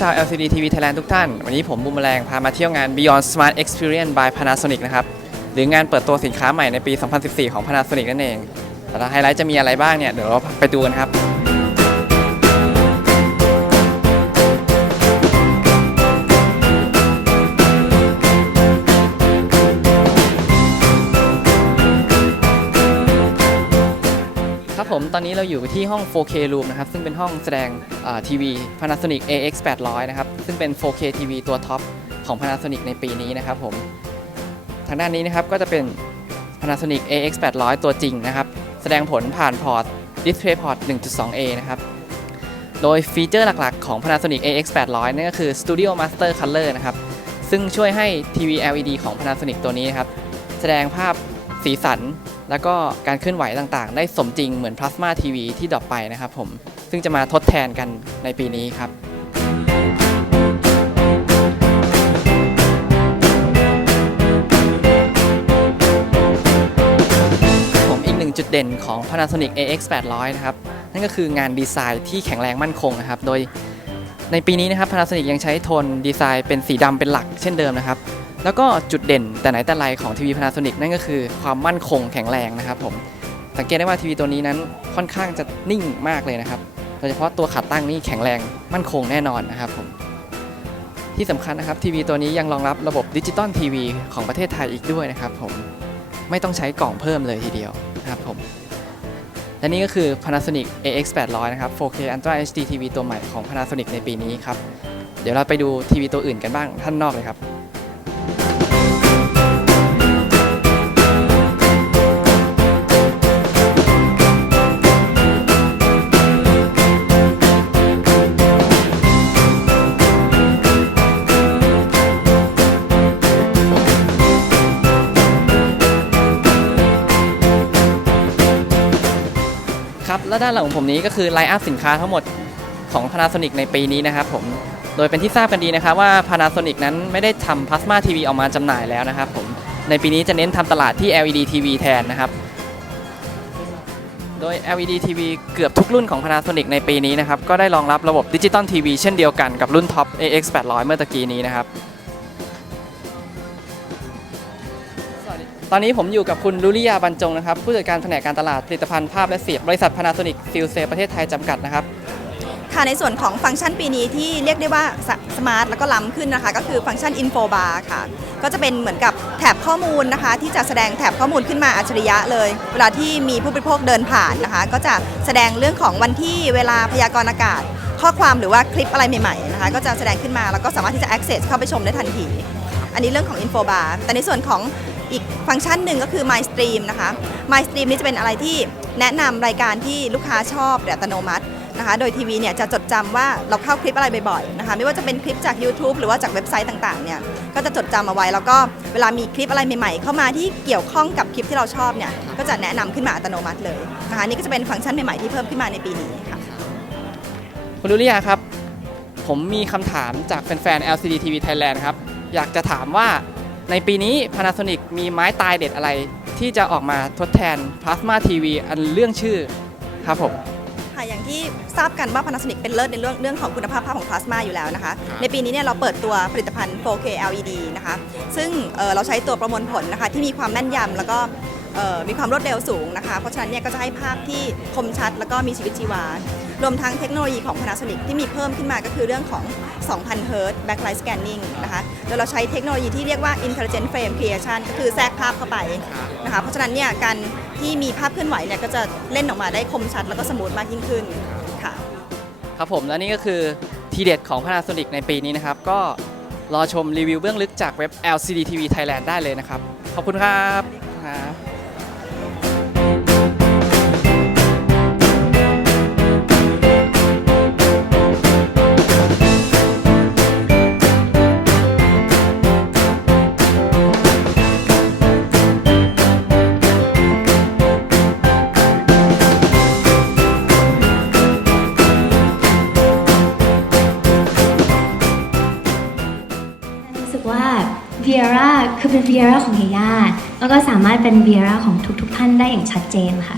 ชาว LCD TV Thailand ทุกท่าน วันนี้ผมบูมแมลงพามาเที่ยวงาน Beyond Smart Experience by Panasonic นะครับ หรืองานเปิดตัวสินค้าใหม่ในปี 2014 ของ Panasonic นั่นเอง แต่ละไฮไลท์จะมีอะไรบ้างเนี่ย เดี๋ยวเราไปดูกันครับ ครับผม ตอนนี้เราอยู่ที่ห้อง 4K Room นะครับ ซึ่งเป็นห้องแสดงทีวี Panasonic AX 800นะครับ ซึ่งเป็น 4K TV ตัวท็อปของ Panasonic ในปีนี้นะครับผม ทางด้านนี้นะครับก็จะเป็น Panasonic AX 800ตัวจริงนะครับ แสดงผลผ่านพอร์ต DisplayPort 1.2A นะครับ โดยฟีเจอร์หลักๆ ของ Panasonic AX 800นั่นก็คือ Studio Master Color นะครับ ซึ่งช่วยให้ทีวี LED ของ Panasonic ตัวนี้นะครับ แสดงภาพสีสัน แล้วก็การเคลื่อนไหวต่างๆ ได้สมจริงเหมือนพลาสมาทีวีที่ดรอปไปนะครับผม ซึ่งจะมาทดแทนกันในปีนี้ครับผมอีกหนึ่งจุดเด่นของ Panasonic AX 800นะครับ นั่นก็คืองานดีไซน์ที่แข็งแรงมั่นคงนะครับ โดยในปีนี้นะครับ Panasonic ยังใช้โทนดีไซน์เป็นสีดำเป็นหลักเช่นเดิมนะครับ แล้วก็จุดเด่นแต่ไหนแต่ไรของทีวี Panasonic นั่นก็คือความมั่นคงแข็งแรงนะครับผมสังเกตได้ว่าทีวีตัวนี้นั้นค่อนข้างจะนิ่งมากเลยนะครับโดยเฉพาะตัวขาตั้งนี่แข็งแรงมั่นคงแน่นอนนะครับผมที่สำคัญนะครับทีวีตัวนี้ยังรองรับระบบดิจิตอลทีวีของประเทศไทยอีกด้วยนะครับผมไม่ต้องใช้กล่องเพิ่มเลยทีเดียวนะครับผมและนี่ก็คือ Panasonic AX 800นะครับ 4K Ultra HD TV ตัวใหม่ของ Panasonic ในปีนี้ครับ เดี๋ยวเราไปดูทีวีตัวอื่นกันบ้างท่านนอกเลยครับ และด้านหลังของผมนี้ก็คือไลน์อัพสินค้าทั้งหมดของ Panasonic ในปีนี้นะครับผม โดยเป็นที่ทราบกันดีนะครับว่า Panasonic นั้นไม่ได้ทำ Plasma TV ออกมาจำหน่ายแล้วนะครับผม ในปีนี้จะเน้นทำตลาดที่ LED TV แทนนะครับ โดย LED TV เกือบทุกรุ่นของ Panasonic ในปีนี้นะครับ ก็ได้รองรับระบบดิจิตอลทีวีเช่นเดียวกันกับรุ่นท็อป AX 800 เมื่อตะกี้นี้นะครับ อนนี้ผมอยู่กับคุณลุลิยาบรรจงนะครับ ผู้จัดการแผนกการตลาดผลิตภัณฑ์ภาพและเสียงบริษัท Panasonic f i l s a ประเทศไทยจำกัดนะครับค่ะในส่วนของฟังก์ชันปีนี้ที่เรียกได้ว่าสมาร์ทแล้วก็ล้ำขึ้นนะคะ ก็คือฟังก์ชัน Info Bar ค่ะ ก็จะเป็นเหมือนกับแถบข้อมูลนะคะ ที่จะแสดงแถบข้อมูลขึ้นมาอัจฉริยะเลย เวลาที่มีผู้บริโภคเดินผ่านนะคะ ก็จะแสดงเรื่องของวันที่เวลาพยากรณ์อากาศ ข้อความหรือว่าคลิปอะไรใหม่ๆนะคะก็จะแสดงขึ้นมาแล้วก็สามารถที่จะ access เข้าไปชมได้ทันที อันนี้เรื่องของ Info Bar แต่ในส่วนของ อีกฟังก์ชันหนึ่งก็คือ My Stream นะคะ My Stream นี่จะเป็นอะไรที่แนะนำรายการที่ลูกค้าชอบอัตโนมัตินะคะ โดยทีวีเนี่ยจะจดจำว่าเราเข้าคลิปอะไรบ่อยๆนะคะ ไม่ว่าจะเป็นคลิปจาก YouTube หรือว่าจากเว็บไซต์ต่างๆเนี่ย ก็จะจดจำเอาไว้ แล้วก็เวลามีคลิปอะไรใหม่ๆ เข้ามาที่เกี่ยวข้องกับคลิปที่เราชอบเนี่ย ก็จะแนะนำขึ้นมาอัตโนมัติเลยนะคะนี่ก็จะเป็นฟังก์ชันใหม่ๆที่เพิ่มขึ้นมาในปีนี้ค่ะ คุณลุลิยาครับ ผมมีคำถามจากแฟนๆ LCD TV Thailand ครับ อยากจะถามว่า ในปีนี้ Panasonic มีไม้ตายเด็ดอะไร ที่จะออกมาทดแทน Plasma TV อันเรื่องชื่อครับผมค่ะอย่างที่ทราบกันว่า Panasonic เป็นเลิศในเรื่องเรื่องของคุณภาพภาพของพลาสมาอยู่แล้วนะคะครับในปีนี้เนี่ยเราเปิดตัวผลิตภัณฑ์ 4K LED นะคะ ซึ่งเอ่อเราใช้ตัวประมวลผลนะคะที่มีความแม่นยำแล้วก็เอ่อมีความรวดเร็วสูงนะคะ เพราะฉะนั้นเนี่ยก็จะให้ภาพที่คมชัดแล้วก็มีชีวิตชีวา รวมทั้งเทคโนโลยีของ Panasonic ที่มีเพิ่มขึ้นมาก็คือเรื่องของ 2,000 Hz backlight scanning นะคะ โดยเราใช้เทคโนโลยีที่เรียกว่า intelligent frame creation ก็คือแทรกภาพเข้าไปนะคะ เพราะฉะนั้นเนี่ยการที่มีภาพเคลื่อนไหวเนี่ยก็จะเล่นออกมาได้คมชัดแล้วก็สมูทมากยิ่งขึ้นค่ะ ครับผมและนี่ก็คือทีเด็ดของ Panasonic ในปีนี้นะครับ ก็รอชมรีวิวเบื้องลึกจากเว็บ LCD TV Thailand ได้เลยนะครับ ขอบคุณครับ รู้สึกว่าเบียร่าคือเป็นเบียร่าของเฮียาแล้วก็สามารถเป็นเบียร่าของทุกๆท่านได้อย่างชัดเจนค่ะ